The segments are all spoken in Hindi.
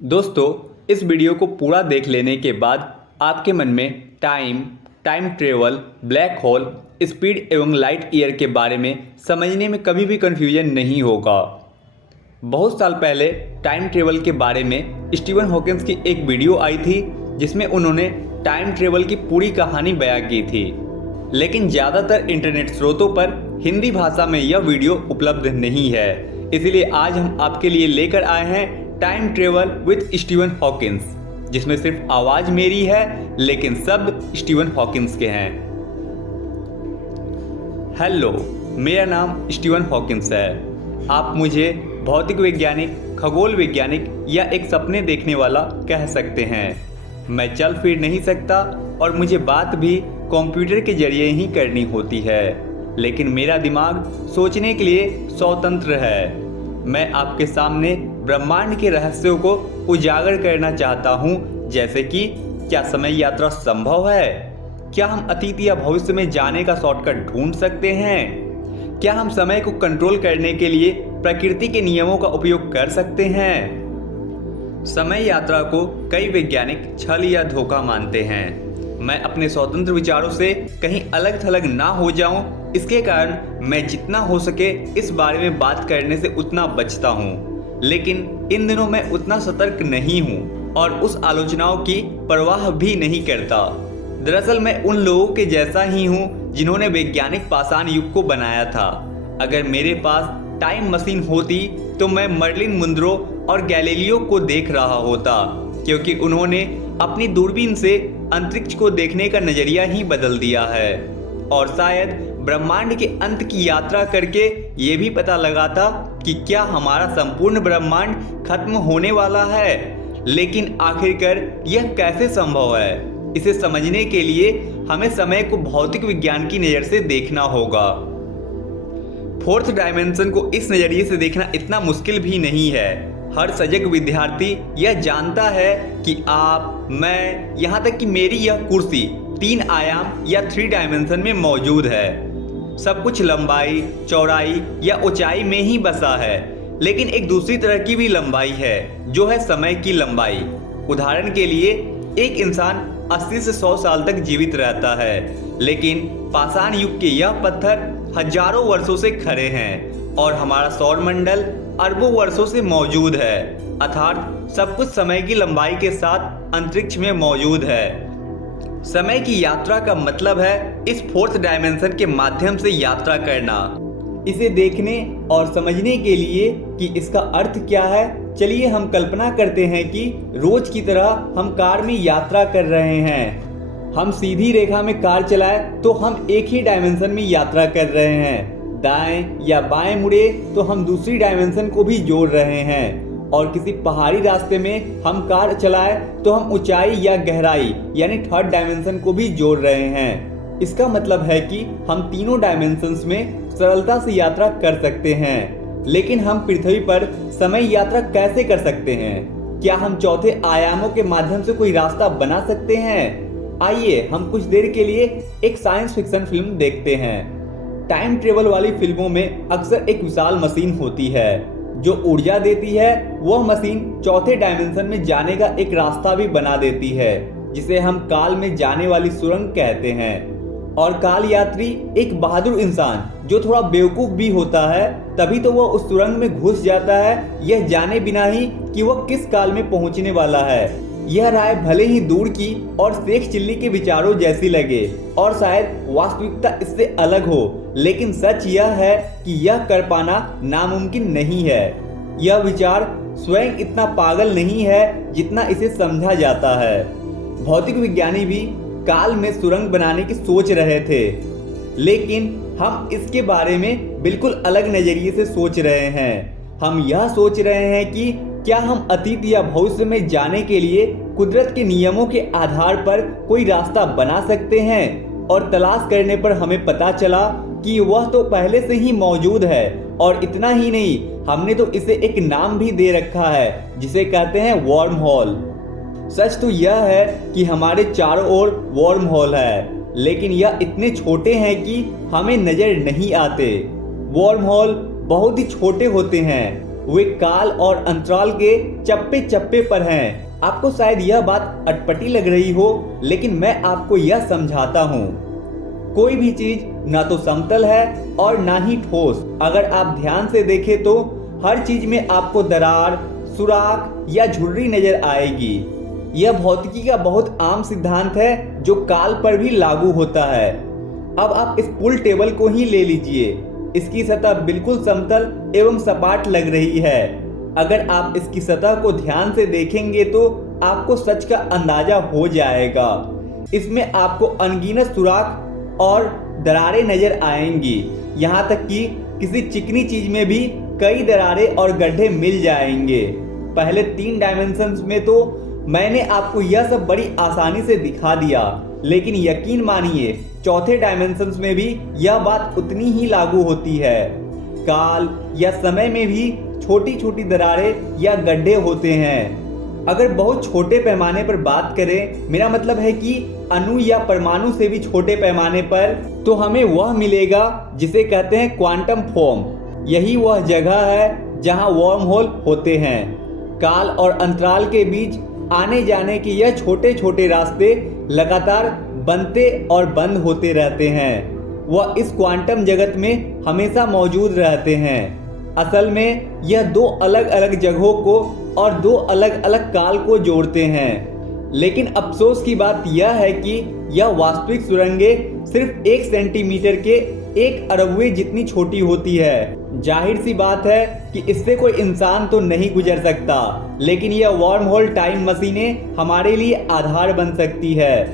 दोस्तों, इस वीडियो को पूरा देख लेने के बाद आपके मन में time travel, black hole, speed एवं लाइट ईयर के बारे में समझने में कभी भी कन्फ्यूजन नहीं होगा। बहुत साल पहले टाइम ट्रेवल के बारे में स्टीवन हॉकिंस की एक वीडियो आई थी जिसमें उन्होंने टाइम ट्रेवल की पूरी कहानी बयां की थी, लेकिन ज़्यादातर इंटरनेट स्रोतों पर हिंदी भाषा में यह वीडियो उपलब्ध नहीं है। इसलिए आज हम आपके लिए लेकर आए हैं time travel with Steven Hawkins, जिसमें सिर्फ आवाज़ मेरी है लेकिन शब्द स्टीवन हॉकिंस के हैं। हेलो, मेरा नाम स्टीवन हॉकिंस है। आप मुझे भौतिक वैज्ञानिक, खगोल वैज्ञानिक या एक सपने देखने वाला कह सकते हैं। मैं चल फिर नहीं सकता और मुझे बात भी कंप्यूटर के जरिए ही करनी होती है, लेकिन मेरा दिमाग सोचने के लिए स्वतंत्र है। मैं आपके सामने ब्रह्मांड के रहस्यों को उजागर करना चाहता हूँ, जैसे कि क्या समय यात्रा संभव है? क्या हम अतीत या भविष्य में जाने का शॉर्टकट ढूंढ सकते हैं? क्या हम समय को कंट्रोल करने के लिए प्रकृति के नियमों का उपयोग कर सकते हैं? समय यात्रा को कई वैज्ञानिक छल या धोखा मानते हैं। मैं अपने स्वतंत्र विचारों से कहीं अलग थलग ना हो जाऊं, इसके कारण मैं जितना हो सके इस बारे में बात करने से उतना बचता हूं। लेकिन इन दिनों मैं उतना सतर्क नहीं हूं और उस आलोचनाओं की परवाह भी नहीं करता। दरअसल मैं उन लोगों के जैसा ही हूं जिन्होंने वैज्ञानिक पाषाण युग को बनाया था। अगर मेरे पास टाइम मशीन होती तो मैं मर्लिन मुनरो और गैलीलियो को देख रहा होता, क्योंकि उन्होंने अपनी दूरबीन से अंतरिक्ष को देखने का नजरिया ही बदल दिया है। और शायद ब्रह्मांड के अंत की यात्रा करके ये भी पता लगाता कि क्या हमारा संपूर्ण ब्रह्मांड खत्म होने वाला है। लेकिन आखिरकार यह कैसे संभव है? इसे समझने के लिए हमें समय को भौतिक विज्ञान की नज़र से देखना होगा। फोर्थ डायमेंशन को इस नज़रिए से देखना इतना मुश्किल भी नहीं है। हर सजग विद्यार्थी यह जानता है कि आप, मैं, यहाँ तक कि मेरी यह कुर्सी 3 आयाम या 3 डायमेंशन में मौजूद है। सब कुछ लंबाई, चौड़ाई या ऊंचाई में ही बसा है, लेकिन एक दूसरी तरह की भी लंबाई है, जो है समय की लंबाई। उदाहरण के लिए, एक इंसान 80 से 100 साल तक जीवित रहता है, लेकिन पाषाण युग के यह पत्थर हजारों वर्षों से खड़े हैं और हमारा सौरमंडल अरबों वर्षों से मौजूद है। अर्थात सब कुछ समय की लंबाई के साथ अंतरिक्ष में मौजूद है। समय की यात्रा का मतलब है इस फोर्थ डायमेंशन के माध्यम से यात्रा करना। इसे देखने और समझने के लिए कि इसका अर्थ क्या है, चलिए हम कल्पना करते हैं कि रोज की तरह हम कार में यात्रा कर रहे हैं। हम सीधी रेखा में कार चलाएं तो हम एक ही डायमेंशन में यात्रा कर रहे हैं। दाएं या बाएं मुड़े तो हम दूसरी डायमेंशन को भी जोड़ रहे हैं। और किसी पहाड़ी रास्ते में हम कार चलाएं तो हम ऊंचाई या गहराई यानी थर्ड डायमेंशन को भी जोड़ रहे हैं। इसका मतलब है कि हम तीनों डायमेंशंस में सरलता से यात्रा कर सकते हैं। लेकिन हम पृथ्वी पर समय यात्रा कैसे कर सकते हैं? क्या हम चौथे आयामों के माध्यम से कोई रास्ता बना सकते हैं? आइए हम कुछ देर के लिए एक साइंस फिक्शन फिल्म देखते हैं। टाइम ट्रेवल वाली फिल्मों में अक्सर एक विशाल मशीन होती है जो ऊर्जा देती है। वह मशीन चौथे डायमेंशन में जाने का एक रास्ता भी बना देती है, जिसे हम काल में जाने वाली सुरंग कहते हैं। और काल यात्री एक बहादुर इंसान जो थोड़ा बेवकूफ भी होता है, तभी तो वह उस सुरंग में घुस जाता है, यह जाने बिना ही कि वह किस काल में पहुंचने वाला है। यह राय भले ही दूर की और शेख चिल्ली के विचारों जैसी लगे और शायद वास्तविकता इससे अलग हो, लेकिन सच यह है कि यह कर पाना नामुमकिन नहीं है। यह विचार स्वयं इतना पागल नहीं है जितना इसे समझा जाता है। भौतिक विज्ञानी भी काल में सुरंग बनाने की सोच रहे थे, लेकिन हम इसके बारे में बिल्कुल अलग नजरिए से सोच रहे हैं। हम यह सोच रहे हैं कि क्या हम अतीत या भविष्य में जाने के लिए कुदरत के नियमों के आधार पर कोई रास्ता बना सकते हैं? और तलाश करने पर हमें पता चला कि वह तो पहले से ही मौजूद है। और इतना ही नहीं, हमने तो इसे एक नाम भी दे रखा है, जिसे कहते हैं वर्म होल। सच तो यह है कि हमारे चारों ओर वर्म होल है, लेकिन यह इतने छोटे हैं कि हमें नजर नहीं आते। वर्म होल बहुत ही छोटे होते हैं, वे काल और अंतराल के चप्पे चप्पे पर हैं। आपको शायद यह बात अटपटी लग रही हो, लेकिन मैं आपको यह समझाता हूँ। कोई भी चीज ना तो समतल है और ना ही ठोस। अगर आप ध्यान से देखें तो हर चीज में आपको दरार, सुराख या झुर्री नजर आएगी। यह भौतिकी का बहुत आम सिद्धांत है जो काल पर भी लागू होता है। अब आप इस पुल टेबल को ही ले लीजिए। इसकी सतह बिल्कुल समतल एवं सपाट लग रही है। अगर आप इसकी सतह को ध्यान से देखेंगे तो आपको सच का अंदाजा हो जाएगा। इसमें आपको अनगिनत सुराख और दरारें नजर आएंगी। यहाँ तक कि किसी चिकनी चीज में भी कई दरारें और गड्ढे मिल जाएंगे। पहले 3 डायमेंशंस में तो मैंने आपको यह सब बड़ी आसानी से दिखा दिया, लेकिन यकीन मानिए चौथे डायमेंशंस में भी यह बात उतनी ही लागू होती है। काल या समय में भी छोटी छोटी दरारें या गड्ढे होते हैं। अगर बहुत छोटे पैमाने पर बात करें, मेरा मतलब है कि अणु या परमाणु से भी छोटे पैमाने पर, तो हमें वह मिलेगा जिसे कहते हैं क्वांटम फोम। यही वह जगह है जहां वर्म होल होते हैं। काल और अंतराल के बीच आने जाने के यह छोटे छोटे रास्ते लगातार बनते और बंद होते रहते हैं। वह इस क्वांटम जगत में हमेशा मौजूद रहते हैं। असल में यह 2 अलग अलग जगहों को और 2 अलग अलग काल को जोड़ते हैं। लेकिन अफसोस की बात यह है कि यह वास्तविक सुरंगें सिर्फ 1 सेंटीमीटर के 1 अरबवें जितनी छोटी होती है। जाहिर सी बात है कि इससे कोई इंसान तो नहीं गुजर सकता, लेकिन यह वर्म होल टाइम मशीनें हमारे लिए आधार बन सकती है।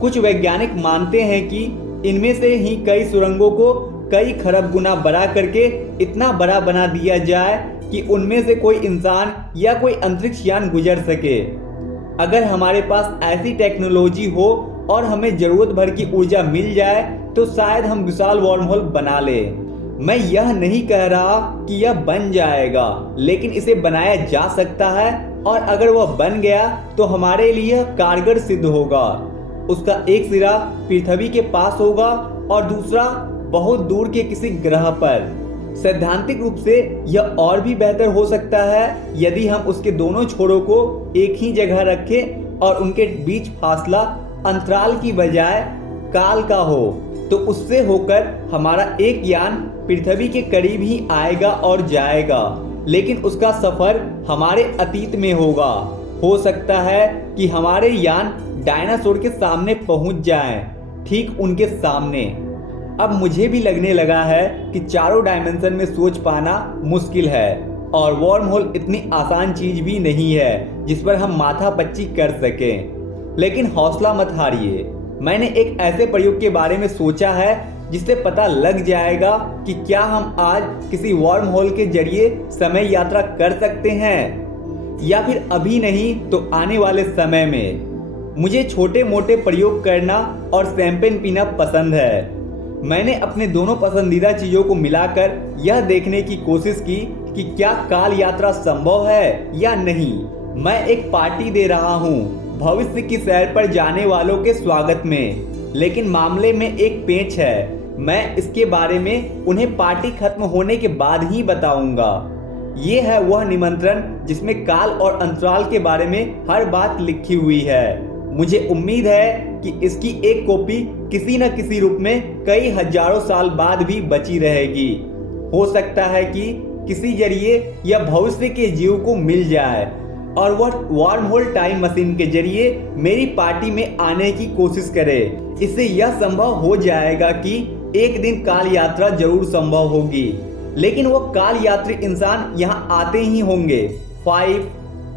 कुछ वैज्ञानिक मानते हैं कि इनमें से ही कई सुरंगों को कई खरब गुना बड़ा करके इतना बड़ा बना दिया जाए कि उनमें से कोई इंसान या कोई अंतरिक्ष यान गुजर सके। अगर हमारे पास ऐसी टेक्नोलॉजी हो और हमें जरूरत भर की ऊर्जा मिल जाए तो शायद हम विशाल वर्म होल बना ले। मैं यह नहीं कह रहा कि यह बन जाएगा, लेकिन इसे बनाया जा सकता है, और अगर वह बन गया तो हमारे लिए कारगर सिद्ध होगा। उसका एक सिरा पृथ्वी के पास होगा और दूसरा बहुत दूर के किसी ग्रह पर। सैद्धांतिक रूप से यह और भी बेहतर हो सकता है यदि हम उसके दोनों छोरों को एक ही जगह रखें और उनके बीच फासला अंतराल की बजाय काल का हो, तो उससे होकर हमारा एक यान पृथ्वी के करीब ही आएगा और जाएगा, लेकिन उसका सफर हमारे अतीत में होगा। हो सकता है कि हमारे यान डायनासोर के सामने पहुंच जाएं, ठीक उनके सामने। अब मुझे भी लगने लगा है कि चारों डायमेंशन में सोच पाना मुश्किल है, और वर्म होल इतनी आसान चीज भी नहीं है जिस पर हम माथा पच्ची कर सकें। लेकिन हौसला मत हारिए। मैंने एक ऐसे प्रयोग के बारे में सोचा है जिससे पता लग जाएगा कि क्या हम आज किसी वर्म होल के जरिए समय यात्रा कर सकते हैं, या फिर अभी नहीं तो आने वाले समय में। मुझे छोटे मोटे प्रयोग करना और शैंपेन पीना पसंद है। मैंने अपने दोनों पसंदीदा चीजों को मिलाकर यह देखने की कोशिश की कि क्या काल यात्रा संभव है या नहीं। मैं एक पार्टी दे रहा हूँ भविष्य की सैर पर जाने वालों के स्वागत में, लेकिन मामले में एक पेंच है। मैं इसके बारे में उन्हें पार्टी खत्म होने के बाद ही बताऊंगा। ये है वह निमंत्रण जिसमें काल और अंतराल के बारे में हर बात लिखी हुई है। मुझे उम्मीद है कि इसकी एक कॉपी किसी न किसी रूप में कई हजारों साल बाद भी बची रहेगी। हो सकता है कि किसी जरिए यह भविष्य के जीव को मिल जाए और वह वर्म होल टाइम मशीन के जरिए मेरी पार्टी में आने की कोशिश करे। इससे यह संभव हो जाएगा कि एक दिन काल यात्रा जरूर संभव होगी, लेकिन वह काल यात्री इंसान यहाँ आते ही होंगे। 5,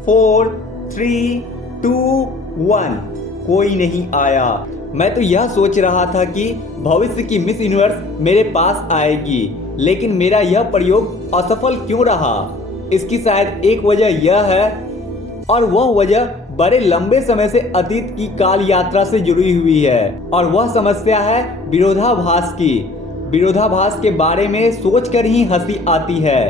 4, 3, 2, 1 कोई नहीं आया। मैं तो यह सोच रहा था कि भविष्य की मिस यूनिवर्स मेरे पास आएगी, लेकिन मेरा यह प्रयोग असफल क्यों रहा? इसकी शायद एक वजह यह है, और वह वजह बड़े लंबे समय से अतीत की काल यात्रा से जुड़ी हुई है, और वह समस्या है विरोधाभास की। विरोधाभास के बारे में सोचकर ही हंसी आती है।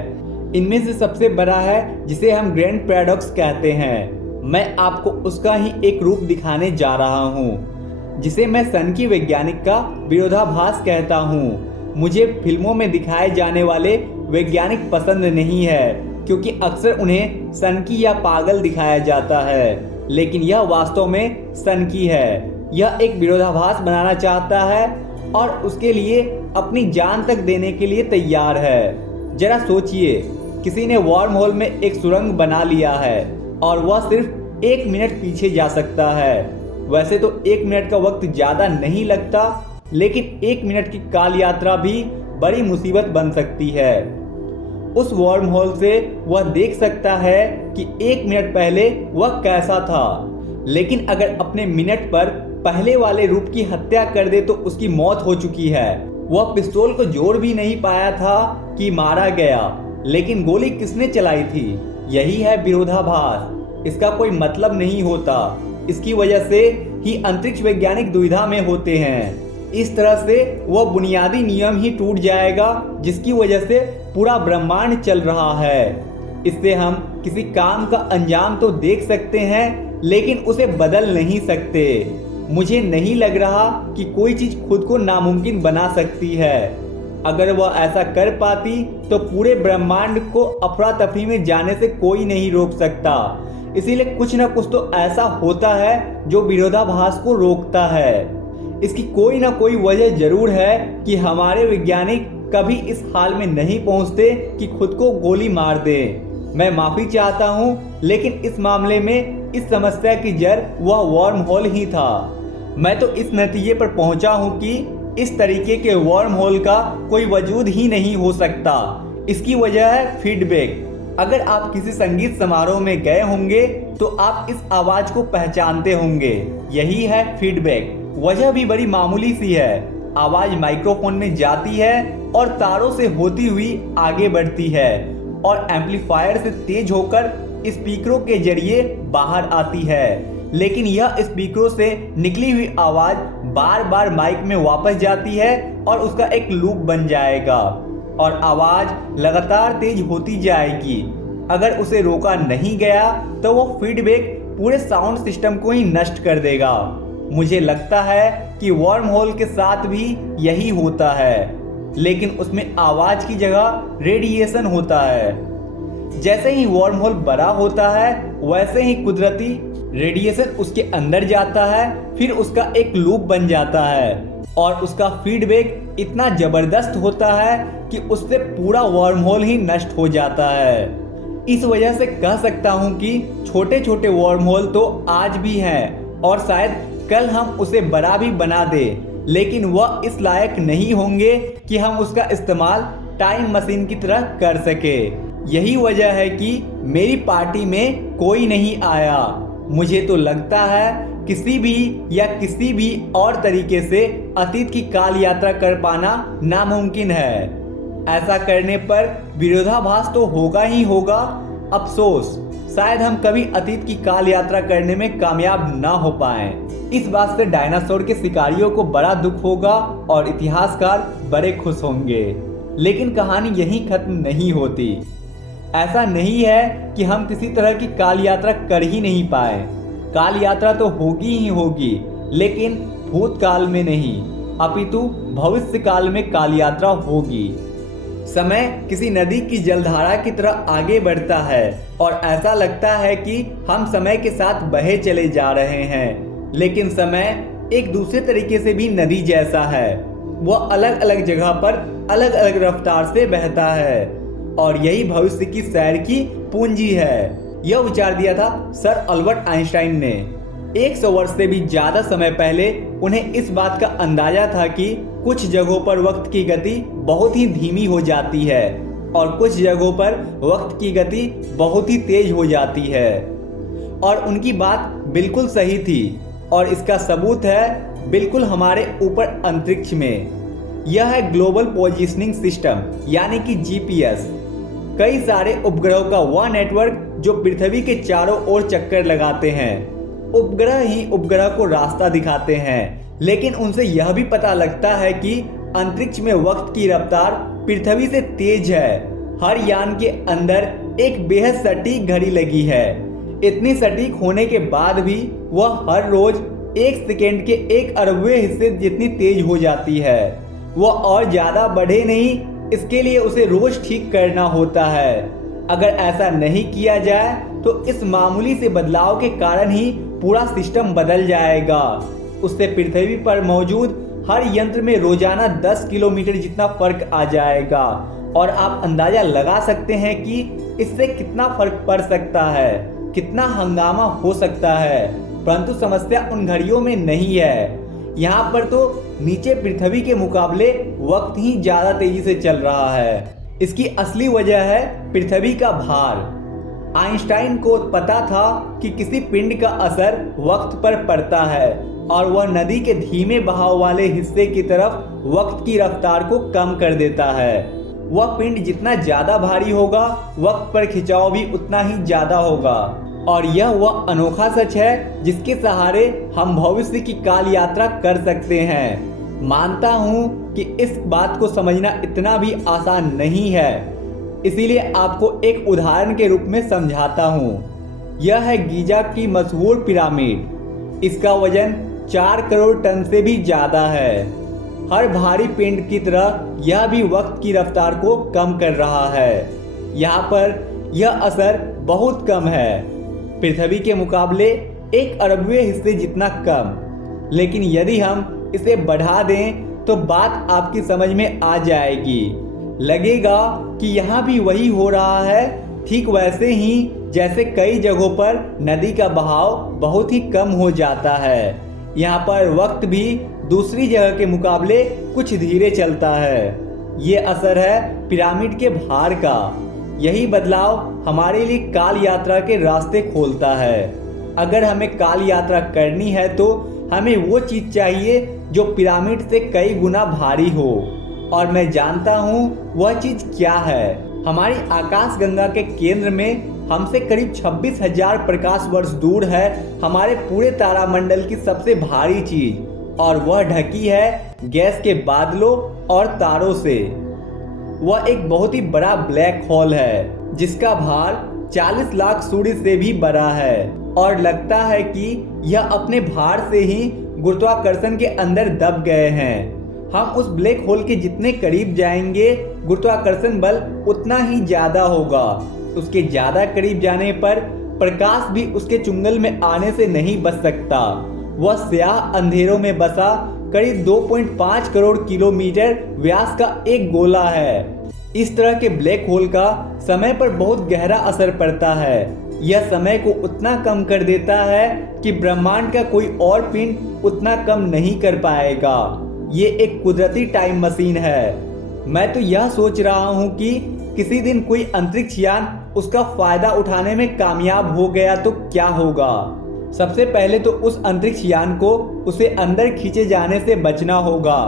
इनमें से सबसे बड़ा है जिसे हम ग्रैंड पैराडॉक्स कहते हैं। मैं आपको उसका ही एक रूप दिखाने जा रहा हूँ, जिसे मैं सनकी वैज्ञानिक का विरोधाभास कहता हूँ। मुझे फिल्मों में दिखाए जाने वाले वैज्ञानिक पसंद नहीं है, क्योंकि अक्सर उन्हें सनकी या पागल दिखाया जाता है, लेकिन यह वास्तव में सनकी है। यह एक विरोधाभास बनाना चाहता है और उसके लिए अपनी जान तक देने के लिए तैयार है। जरा सोचिए, किसी ने वार्म होल में एक सुरंग बना लिया है और वह सिर्फ 1 मिनट पीछे जा सकता है। वैसे तो 1 मिनट का वक्त ज़्यादा नहीं लगता, लेकिन 1 मिनट की काल यात्रा भी बड़ी मुसीबत बन सकती है। उस वार्म होल से वह देख सकता है कि 1 मिनट पहले वह कैसा था, लेकिन अगर अपने मिनट पर पहले वाले रूप की हत्या कर दे तो उसकी मौत हो चुकी है। वह पिस्तौल को जोड़ भी नहीं पाया था कि मारा गया, लेकिन गोली किसने चलाई थी? यही है विरोधाभास। इसका कोई मतलब नहीं होता। इसकी वजह से ही अंतरिक्ष वैज्ञानिक दुविधा में होते हैं। इस तरह से वह बुनियादी नियम ही टूट जाएगा जिसकी वजह से पूरा ब्रह्मांड चल रहा है। इससे हम किसी काम का अंजाम तो देख सकते हैं, लेकिन उसे बदल नहीं सकते। मुझे नहीं लग रहा कि कोई चीज खुद को नामुमकिन बना सकती है। अगर वह ऐसा कर पाती तो पूरे ब्रह्मांड को अफरा तफरी में जाने से कोई नहीं रोक सकता। इसीलिए कुछ न कुछ तो ऐसा होता है जो विरोधाभास को रोकता है। इसकी कोई ना कोई वजह जरूर है कि हमारे वैज्ञानिक कभी इस हाल में नहीं पहुंचते कि खुद को गोली मार दे। मैं माफी चाहता हूं, लेकिन इस मामले में इस समस्या की जड़ वह वार्म होल ही था। मैं तो इस नतीजे पर पहुंचा हूं कि इस तरीके के वार्म होल का कोई वजूद ही नहीं हो सकता। इसकी वजह है फीडबैक। अगर आप किसी संगीत समारोह में गए होंगे तो आप इस आवाज को पहचानते होंगे। यही है फीडबैक। वजह भी बड़ी मामूली सी है। आवाज माइक्रोफोन में जाती है और तारों से होती हुई आगे बढ़ती है और एम्पलीफायर से तेज होकर स्पीकरों के जरिए बाहर आती है। लेकिन यह स्पीकरों से निकली हुई आवाज बार बार माइक में वापस जाती है और उसका एक लूप बन जाएगा और आवाज लगातार तेज होती जाएगी। अगर उसे रोका नहीं गया तो वो फीडबैक पूरे साउंड सिस्टम को ही नष्ट कर देगा। मुझे लगता है कि वार्म होल के साथ भी यही होता है, लेकिन उसमें आवाज की जगह रेडिएशन होता है। जैसे ही वार्म होल बड़ा होता है वैसे ही कुदरती रेडिएशन उसके अंदर जाता है, फिर उसका एक लूप बन जाता है और उसका फीडबैक इतना जबरदस्त होता है कि उससे पूरा वार्म होल ही नष्ट हो जाता है। इस वजह से कह सकता हूं कि छोटे छोटे वार्म होल तो आज भी हैं और शायद कल हम उसे बड़ा भी बना दे, लेकिन वह इस लायक नहीं होंगे कि हम उसका इस्तेमाल टाइम मशीन की तरह कर सके। यही वजह है कि मेरी पार्टी में कोई नहीं आया। मुझे तो लगता है किसी भी और तरीके से अतीत की काल यात्रा कर पाना नामुमकिन है। ऐसा करने पर विरोधाभास तो होगा ही होगा। अफसोस, शायद हम कभी अतीत की काल यात्रा करने में कामयाब ना हो पाएं। इस बात से डायनासोर के शिकारियों को बड़ा दुख होगा और इतिहासकार बड़े खुश होंगे। लेकिन कहानी यहीं खत्म नहीं होती। ऐसा नहीं है कि हम किसी तरह की काल यात्रा कर ही नहीं पाए। काल यात्रा तो होगी ही होगी, लेकिन भूतकाल में नहीं, अपितु भविष्य काल में काल यात्रा होगी। समय किसी नदी की जलधारा की तरह आगे बढ़ता है और ऐसा लगता है कि हम समय के साथ बहे चले जा रहे हैं, लेकिन समय एक दूसरे तरीके से भी नदी जैसा है। वह अलग अलग जगह पर अलग अलग रफ्तार से बहता है और यही भविष्य की सैर की पूंजी है। यह विचार दिया था सर अल्बर्ट आइंस्टाइन ने। 100 वर्ष से भी ज्यादा समय पहले उन्हें इस बात का अंदाजा था कि कुछ जगहों पर वक्त की गति बहुत ही धीमी हो जाती है और कुछ जगहों पर वक्त की गति बहुत ही तेज हो जाती है। और उनकी बात बिल्कुल सही थी और इसका सबूत है बिल्कुल हमारे ऊपर अंतरिक्ष में। यह है ग्लोबल पोजीशनिंग सिस्टम यानी कि जीपीएस। कई सारे उपग्रहों का वह नेटवर्क जो पृथ्वी के चारों ओर चक्कर लगाते हैं। उपग्रह ही उपग्रह को रास्ता दिखाते हैं, लेकिन उनसे यह भी पता लगता है कि अंतरिक्ष में वक्त की रफ्तार पृथ्वी से तेज है। हर यान के अंदर एक बेहद सटीक घड़ी लगी है। इतनी सटीक होने के बाद भी वह हर रोज 1 सेकेंड के 1 अरबवें हिस्से जितनी तेज हो जाती है। वह और ज्यादा बढ़े नहीं, इसके लिए उसे रोज ठीक करना होता है। अगर ऐसा नहीं किया जाए तो इस मामूली से बदलाव के कारण ही पूरा सिस्टम बदल जाएगा। उससे पृथ्वी पर मौजूद हर यंत्र में रोजाना 10 किलोमीटर जितना फर्क आ जाएगा और आप अंदाजा लगा सकते हैं कि इससे कितना फर्क पड़ सकता है, कितना हंगामा हो सकता है। परंतु समस्या उन घड़ियों में नहीं है। यहाँ पर तो नीचे पृथ्वी के मुकाबले वक्त ही ज्यादा तेजी से चल रहा है। इसकी असली वजह है पृथ्वी का भार। आइंस्टाइन को पता था कि किसी पिंड का असर वक्त पर पड़ता है और वह नदी के धीमे बहाव वाले हिस्से की तरफ वक्त की रफ्तार को कम कर देता है। वह पिंड जितना ज्यादा भारी होगा, वक्त पर खिंचाव भी उतना ही ज्यादा होगा। और यह वह अनोखा सच है जिसके सहारे हम भविष्य की काल यात्रा कर सकते हैं। मानता हूँ कि इस बात को समझना इतना भी आसान नहीं है, इसीलिए आपको एक उदाहरण के रूप में समझाता हूँ। यह है गीजा की मशहूर पिरामिड। इसका वजन 4 करोड़ टन से भी ज्यादा है। हर भारी पिंड की तरह यह भी वक्त की रफ्तार को कम कर रहा है। यहाँ पर यह असर बहुत कम है, पृथ्वी के मुकाबले 1 अरबवें हिस्से जितना कम। लेकिन यदि हम इसे बढ़ा दें तो बात आपकी समझ में आ जाएगी। लगेगा कि यहाँ भी वही हो रहा है, ठीक वैसे ही जैसे कई जगहों पर नदी का बहाव बहुत ही कम हो जाता है। यहाँ पर वक्त भी दूसरी जगह के मुकाबले कुछ धीरे चलता है। ये असर है पिरामिड के भार का। यही बदलाव हमारे लिए काल यात्रा के रास्ते खोलता है। अगर हमें काल यात्रा करनी है तो हमें वो चीज चाहिए जो पिरामिड से कई गुना भारी हो, और मैं जानता हूँ वह चीज क्या है। हमारी आकाशगंगा के केंद्र में हमसे करीब 26,000 प्रकाश वर्ष दूर है हमारे पूरे तारामंडल की सबसे भारी चीज, और वह ढकी है गैस के बादलों और तारों से। वह एक बहुत ही बड़ा ब्लैक होल है जिसका भार 40 लाख सूर्य से भी बड़ा है, और लगता है कि यह अपने भार से ही गुरुत्वाकर्षण के अंदर दब गए हैं। हम उस ब्लैक होल के जितने करीब जाएंगे, गुरुत्वाकर्षण बल उतना ही ज्यादा होगा। उसके ज्यादा करीब जाने पर प्रकाश भी उसके चुंगल में आने से नहीं बच सकता। वह स्याह अंधेरों में बसा करीब 2.5 करोड़ किलोमीटर व्यास का एक गोला है। इस तरह के ब्लैक होल का समय पर बहुत गहरा असर पड़ता है। यह समय को उतना कम कर देता है कि ब्रह्मांड का कोई और पिंड उतना कम नहीं कर पाएगा। ये एक कुदरती टाइम मशीन है। मैं तो यह सोच रहा हूँ कि किसी दिन कोई अंतरिक्ष यान उसका फायदा उठाने में कामयाब हो गया तो क्या होगा। सबसे पहले तो उस अंतरिक्ष यान को उसे अंदर खींचे जाने से बचना होगा।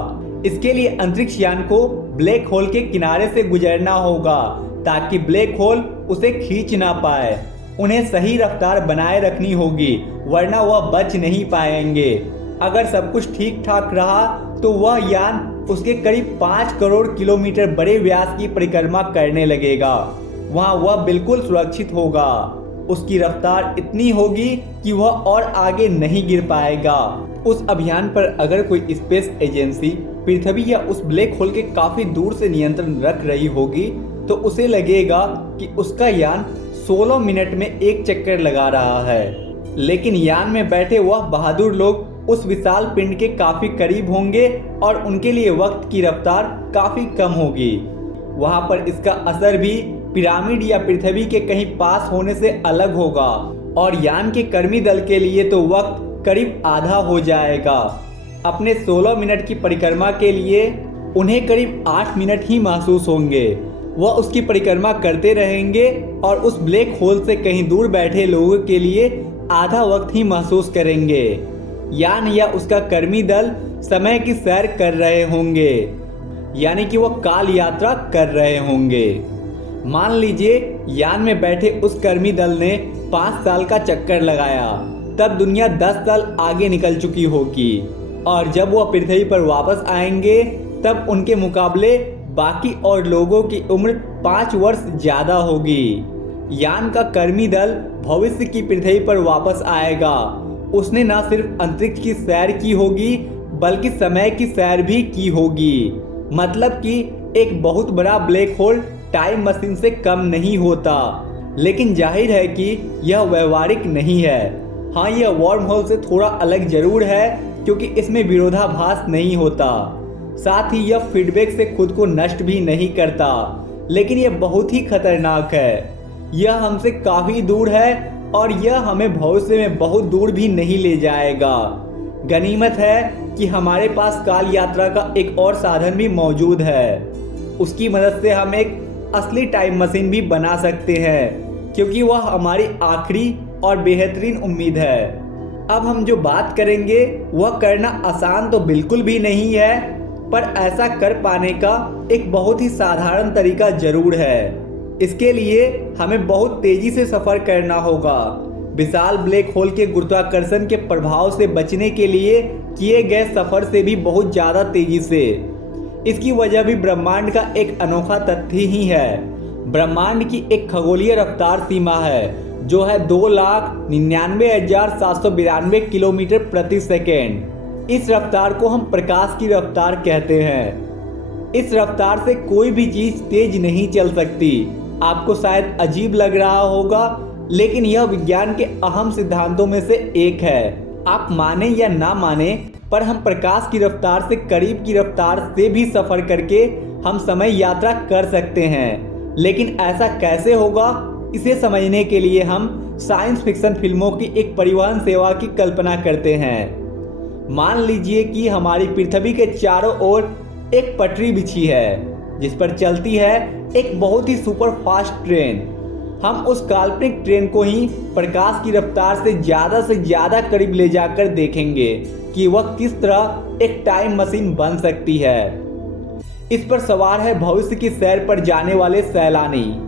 इसके लिए अंतरिक्ष यान को ब्लैक होल के किनारे से गुजरना होगा ताकि ब्लैक होल उसे खींच ना पाए। उन्हें सही रफ्तार बनाए रखनी होगी, वरना वह बच नहीं पाएंगे। अगर सब कुछ ठीक ठाक रहा तो वह यान उसके करीब 5 करोड़ किलोमीटर बड़े व्यास की परिक्रमा करने लगेगा। वहाँ वह बिल्कुल सुरक्षित होगा। उसकी रफ्तार इतनी होगी कि वह और आगे नहीं गिर पाएगा। उस अभियान पर अगर कोई स्पेस एजेंसी पृथ्वी या उस ब्लैक होल के काफी दूर से नियंत्रण रख रही होगी तो उसे लगेगा कि उसका यान 16 मिनट में एक चक्कर लगा रहा है। लेकिन यान में बैठे वह बहादुर लोग उस विशाल पिंड के काफी करीब होंगे और उनके लिए वक्त की रफ्तार काफी कम होगी। वहां पर इसका असर भी पिरामिड या पृथ्वी के कहीं पास होने से अलग होगा, और यान के कर्मी दल के लिए तो वक्त करीब आधा हो जाएगा। अपने 16 मिनट की परिक्रमा के लिए उन्हें करीब 8 मिनट ही महसूस होंगे। वह उसकी परिक्रमा करते रहेंगे और उस ब्लैक होल से कहीं दूर बैठे लोगों के लिए आधा वक्त ही महसूस करेंगे। यान या उसका कर्मी दल समय की सैर कर रहे होंगे, यानी कि वह काल यात्रा कर रहे होंगे। मान लीजिए यान में बैठे उस कर्मी दल ने 5 साल का चक्कर लगाया, तब दुनिया 10 साल आगे निकल चुकी होगी, और जब वह पृथ्वी पर वापस आएंगे तब उनके मुकाबले बाकी और लोगों की उम्र 5 वर्ष ज्यादा होगी। यान का कर्मी दल भविष्य की पृथ्वी पर वापस आएगा। उसने न सिर्फ अंतरिक्ष की सैर की होगी बल्कि समय की सैर भी की होगी। मतलब कि एक बहुत बड़ा ब्लैक होल टाइम मशीन से कम नहीं होता, लेकिन जाहिर है कि यह व्यवहारिक नहीं है। हाँ, यह वर्म होल से थोड़ा अलग जरूर है क्योंकि इसमें विरोधाभास नहीं होता। साथ ही यह फीडबैक से खुद को नष्ट भी नहीं करता, लेकिन यह बहुत ही खतरनाक है। यह हमसे काफी दूर है और यह हमें भविष्य में बहुत दूर भी नहीं ले जाएगा। गनीमत है कि हमारे पास काल यात्रा का एक और साधन भी मौजूद है। उसकी मदद से हम एक असली टाइम मशीन भी बना सकते हैं, क्योंकि वह हमारी आखिरी और बेहतरीन उम्मीद है। अब हम जो बात करेंगे वह करना आसान तो बिल्कुल भी नहीं है, पर ऐसा कर पाने का एक बहुत ही साधारण तरीका जरूर है। इसके लिए हमें बहुत तेजी से सफर करना होगा। विशाल ब्लैक होल के गुरुत्वाकर्षण के प्रभाव से बचने के लिए किए गए सफर से भी बहुत ज्यादा तेजी से। इसकी वजह भी ब्रह्मांड का एक अनोखा तथ्य ही है। ब्रह्मांड की एक खगोलीय रफ्तार सीमा है जो है 2,99,792 किलोमीटर प्रति सेकेंड। इस रफ्तार को हम प्रकाश की रफ्तार कहते हैं। इस रफ्तार से कोई भी चीज तेज नहीं चल सकती। आपको शायद अजीब लग रहा होगा, लेकिन यह विज्ञान के अहम सिद्धांतों में से एक है। आप माने या ना माने, पर हम प्रकाश की रफ्तार से करीब की रफ्तार से भी सफर करके हम समय यात्रा कर सकते हैं। लेकिन ऐसा कैसे होगा, इसे समझने के लिए हम साइंस फिक्शन फिल्मों की एक परिवहन सेवा की कल्पना करते हैं। मान लीजिए कि हमारी पृथ्वी के चारों ओर एक पटरी बिछी है जिस पर चलती है एक बहुत ही सुपर फास्ट ट्रेन। हम उस काल्पनिक ट्रेन को ही प्रकाश की रफ्तार से ज्यादा करीब ले जाकर देखेंगे कि वह किस तरह एक टाइम मशीन बन सकती है। इस पर सवार है भविष्य की सैर पर जाने वाले सैलानी।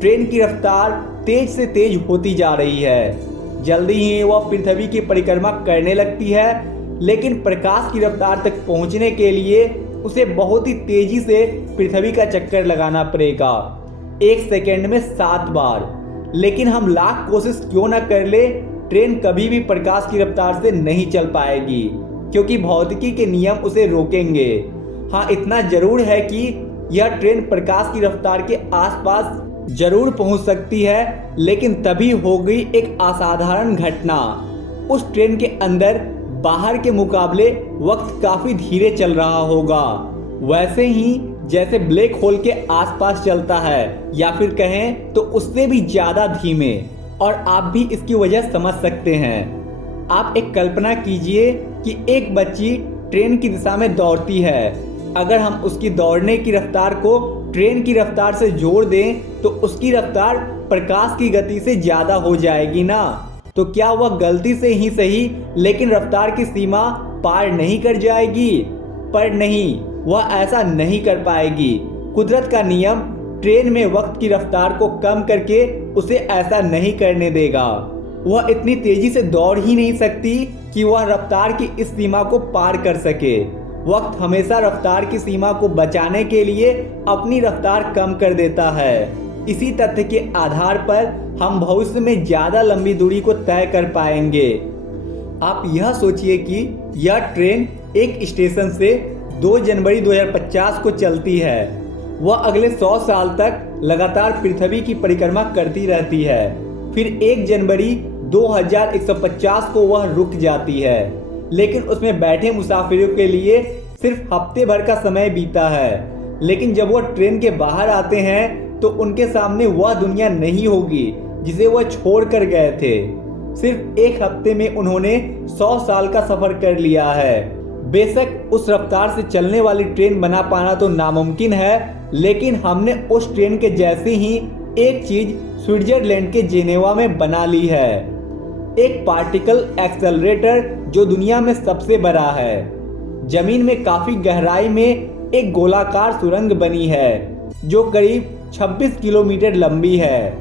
ट्रेन की रफ्तार तेज से तेज होती जा रही है। जल्दी ही वह पृथ्वी की परिक्रमा करने लगती है, लेकिन प्रकाश की रफ्तार तक पहुंचने के लिए उसे बहुत ही तेजी से पृथ्वी का चक्कर लगाना पड़ेगा, 1 सेकेंड में 7 बार। लेकिन हम लाख कोशिश क्यों न कर ले, ट्रेन कभी भी प्रकाश की रफ्तार से नहीं चल पाएगी, क्योंकि भौतिकी के नियम उसे रोकेंगे। हाँ, इतना जरूर है कि यह ट्रेन प्रकाश की रफ्तार के आसपास जरूर पहुंच सकती है, लेकिन तभी होगी एक असाधारण घटना। उस ट्रेन के अंदर बाहर के मुकाबले वक्त काफी धीरे चल रहा होगा, वैसे ही जैसे ब्लैक होल के आसपास चलता है, या फिर कहें तो उससे भी ज्यादा धीमे। और आप भी इसकी वजह समझ सकते हैं। आप एक कल्पना कीजिए कि एक बच्ची ट्रेन की दिशा में दौड़ती है। अगर हम उसकी दौड़ने की रफ्तार को ट्रेन की रफ्तार से जोड़ दें तो उसकी रफ्तार प्रकाश की गति से ज्यादा हो जाएगी ना। तो क्या वह गलती से ही सही, लेकिन रफ्तार की सीमा पार नहीं कर जाएगी? पर नहीं, वह ऐसा नहीं कर पाएगी। कुदरत का नियम ट्रेन में वक्त की रफ्तार को कम करके उसे ऐसा नहीं करने देगा। वह इतनी तेजी से दौड़ ही नहीं सकती कि वह रफ्तार की इस सीमा को पार कर सके। वक्त हमेशा रफ्तार की सीमा को बचाने के लिए अपनी रफ्तार कम कर देता है। इसी तथ्य के आधार पर हम भविष्य में ज्यादा लंबी दूरी को तय कर पाएंगे। आप यह सोचिए कि यह ट्रेन एक स्टेशन से 2 जनवरी 2050 को चलती है। वह अगले 100 साल तक लगातार पृथ्वी की परिक्रमा करती रहती है। फिर 1 जनवरी 2150 को वह रुक जाती है, लेकिन उसमें बैठे मुसाफिरों के लिए सिर्फ हफ्ते भर का समय बीता है। लेकिन जब वह ट्रेन के बाहर आते हैं तो उनके सामने वह दुनिया नहीं होगी जिसे वह छोड़ कर गए थे। सिर्फ 1 हफ्ते में उन्होंने 100 साल का सफर कर लिया है। बेशक उस रफ्तार से चलने वाली ट्रेन बना पाना तो नामुमकिन है, लेकिन हमने उस ट्रेन के जैसी ही एक चीज स्विट्जरलैंड के जेनेवा में बना ली है। एक पार्टिकल एक्सेलरेटर जो दुनिया में सबसे बड़ा है। जमीन में काफी गहराई में एक गोलाकार सुरंग बनी है जो करीब 26 किलोमीटर लंबी है,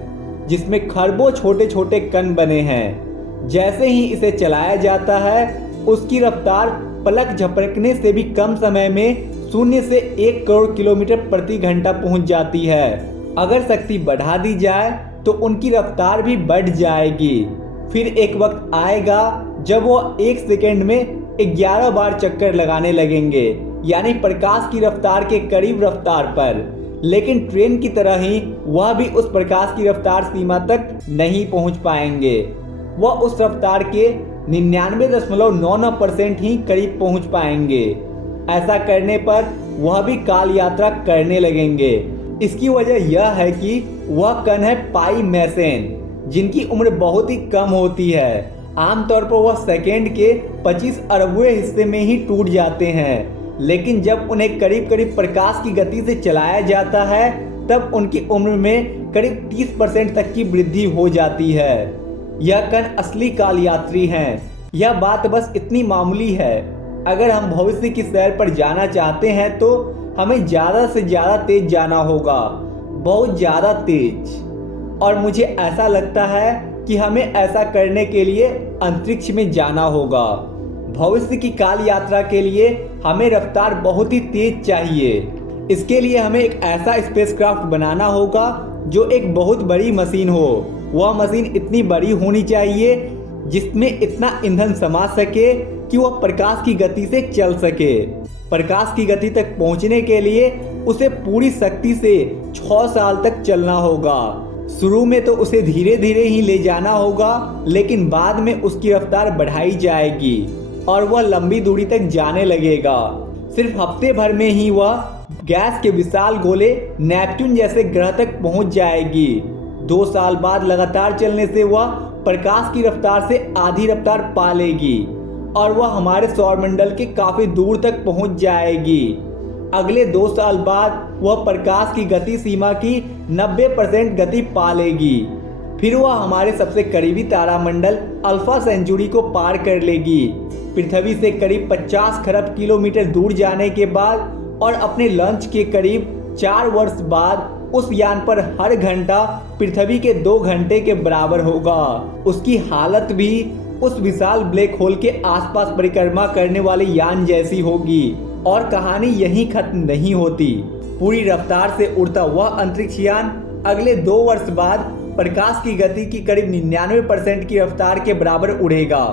जिसमें खरबों छोटे छोटे कण बने हैं। जैसे ही इसे चलाया जाता है, उसकी रफ्तार पलक झपकने से भी कम समय में 0 से 1 करोड़ किलोमीटर प्रति घंटा पहुंच जाती है। अगर शक्ति बढ़ा दी जाए तो उनकी रफ्तार भी बढ़ जाएगी। फिर एक वक्त आएगा जब वो 1 सेकेंड में 11 बार चक्कर लगाने लगेंगे, यानी प्रकाश की रफ्तार के करीब रफ्तार पर। लेकिन ट्रेन की तरह ही वह भी उस प्रकाश की रफ्तार सीमा तक नहीं पहुंच पाएंगे। वह उस रफ्तार के 99.99% ही करीब पहुंच पाएंगे। ऐसा करने पर वह भी काल यात्रा करने लगेंगे। इसकी वजह यह है कि वह कण है पाई मैसेन, जिनकी उम्र बहुत ही कम होती है। आमतौर पर वह सेकेंड के 25 अरबवें हिस्से में ही टूट जाते हैं, लेकिन जब उन्हें करीब करीब प्रकाश की गति से चलाया जाता है तब उनकी उम्र में करीब 30% तक की वृद्धि हो जाती है। यह कण असली काल यात्री हैं। यह बात बस इतनी मामूली है। अगर हम भविष्य की सैर पर जाना चाहते हैं तो हमें ज़्यादा से ज़्यादा तेज जाना होगा, बहुत ज़्यादा तेज। और मुझे ऐसा लगता है कि हमें ऐसा करने के लिए अंतरिक्ष में जाना होगा। भविष्य की काल यात्रा के लिए हमें रफ्तार बहुत ही तेज चाहिए। इसके लिए हमें एक ऐसा स्पेसक्राफ्ट बनाना होगा जो एक बहुत बड़ी मशीन हो। वह मशीन इतनी बड़ी होनी चाहिए जिसमें इतना ईंधन समा सके कि वह प्रकाश की गति से चल सके। प्रकाश की गति तक पहुंचने के लिए उसे पूरी शक्ति से 6 साल तक चलना होगा। शुरू में तो उसे धीरे धीरे ही ले जाना होगा, लेकिन बाद में उसकी रफ्तार बढ़ाई जाएगी और वह लंबी दूरी तक जाने लगेगा। सिर्फ हफ्ते भर में ही वह गैस के विशाल गोले नेपच्यून जैसे ग्रह तक पहुंच जाएगी। 2 साल बाद लगातार चलने से वह प्रकाश की रफ्तार से आधी रफ्तार पा लेगी और वह हमारे सौरमंडल के काफी दूर तक पहुंच जाएगी। अगले 2 साल बाद वह प्रकाश की गति सीमा की 90% गति पा लेगी। फिर वह हमारे सबसे करीबी तारामंडल अल्फा सेंचुरी को पार कर लेगी। पृथ्वी से करीब 50 खरब किलोमीटर दूर जाने के बाद और अपने लॉन्च के करीब 4 वर्ष बाद उस यान पर हर घंटा पृथ्वी के 2 घंटे के बराबर होगा। उसकी हालत भी उस विशाल ब्लैक होल के आसपास परिक्रमा करने वाले यान जैसी होगी। और कहानी यहीं खत्म नहीं होती। पूरी रफ्तार से उड़ता वह अंतरिक्ष यान अगले 2 वर्ष बाद प्रकाश की गति की करीब 99% की रफ्तार के बराबर उड़ेगा।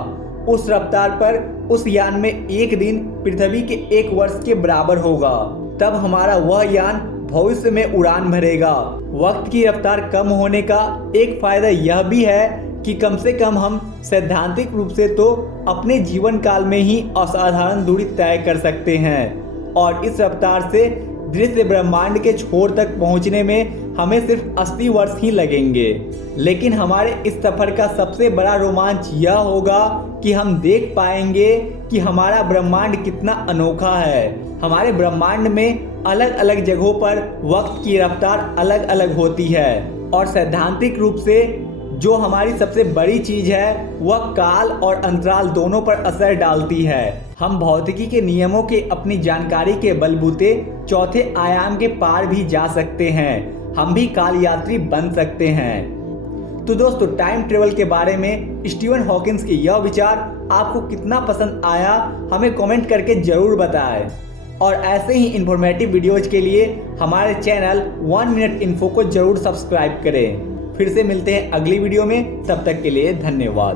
उस रफ्तार पर उस यान में एक दिन पृथ्वी के 1 वर्ष के बराबर होगा। तब हमारा वह यान भविष्य में उड़ान भरेगा। वक्त की रफ्तार कम होने का एक फायदा यह भी है कि कम से कम हम सैद्धांतिक रूप से तो अपने जीवन काल में ही असाधारण दूरी तय कर सकते हैं और इस रफ्तार से दृश्य ब्रह्मांड के छोर तक पहुंचने में हमें सिर्फ 80 वर्ष ही लगेंगे। लेकिन हमारे इस सफर का सबसे बड़ा रोमांच यह होगा कि हम देख पाएंगे कि हमारा ब्रह्मांड कितना अनोखा है। हमारे ब्रह्मांड में अलग अलग जगहों पर वक्त की रफ्तार अलग अलग होती है और सैद्धांतिक रूप से जो हमारी सबसे बड़ी चीज है वह काल और अंतराल दोनों पर असर डालती है। हम भौतिकी के नियमों के अपनी जानकारी के बलबूते चौथे आयाम के पार भी जा सकते हैं। हम भी काल यात्री बन सकते हैं। तो दोस्तों, टाइम ट्रेवल के बारे में स्टीवन हॉकिंस के यह विचार आपको कितना पसंद आया हमें कमेंट करके जरूर बताएं। और ऐसे ही इंफॉर्मेटिव वीडियोज के लिए हमारे चैनल 1 मिनट इन्फो को जरूर सब्सक्राइब करें। फिर से मिलते हैं अगली वीडियो में, तब तक के लिए धन्यवाद।